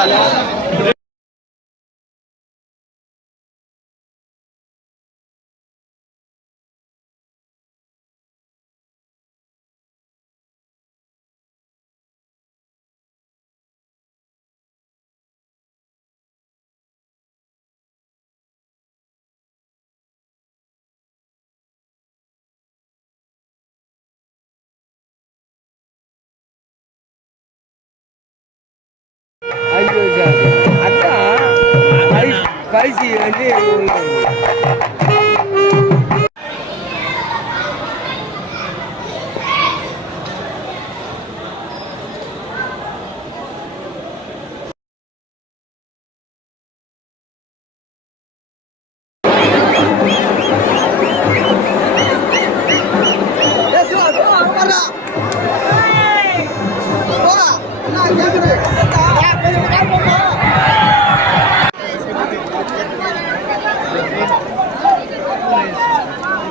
Amen. பாய்ச்சி வந்து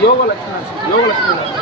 Luego la chance, luego la.